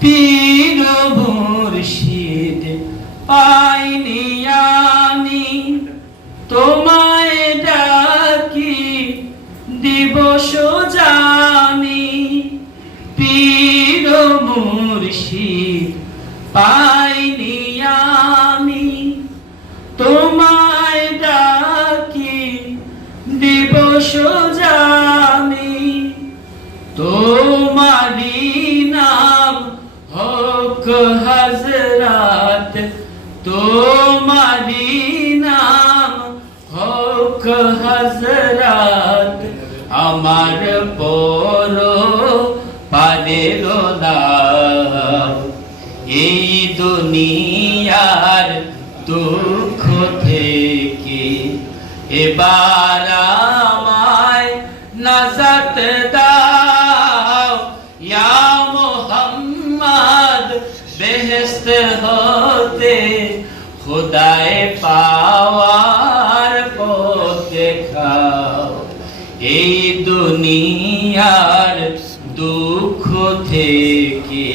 পীর মুর্শিদ পাইনি আমি, তোমায় ডাকি দিবস জানি। পীর মুর্শিদ পাইনি আমি, তোমায় ডাকি দিবস জানি। তোমারি নাম হোক হজরত তোমারি নাম হোক হজরত আমার পর পারের এই দুনিয়ার দুঃখ থেকে এবার আমায় নাজাত হতে খুদায় পাওয়ার পথ দেখাও এই দুনিয়ার দুঃখ থেকে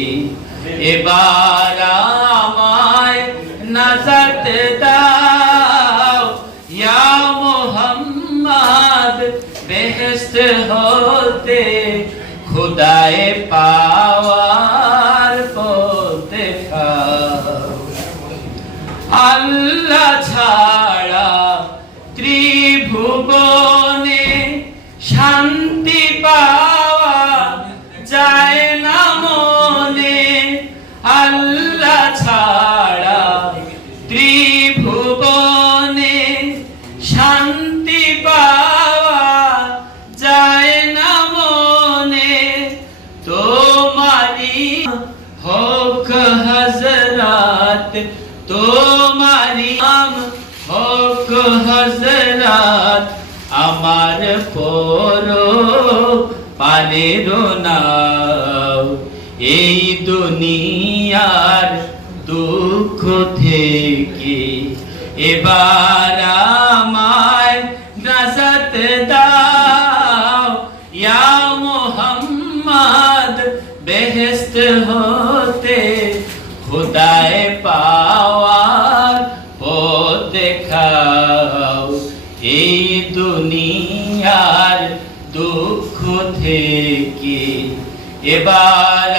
এবার আমায় নাজাত দাও। ইয়া মোহাম্মদ বেহেস্ত হতে খুদায় পাওয়ার পথ দেখাও আল্লাহ ছাড়া ত্রিভুবনে শান্তি পাওয়া যায় না মনে। আল্লাহ ছাড়া ত্রিভুবনে শান্তি পাওয়া যায় না মনে। তোমারি হোক হজরত তোমারি আমার পর পারের নাও। এই দুনিয়ার দুঃখ থেকে এবার আমায় নাজাত দাও। ইয়া মোহাম্মদ বেহেস্ত হতে খুদায় পাওয়ার দুনিয়ার দুঃখ থেকে এবার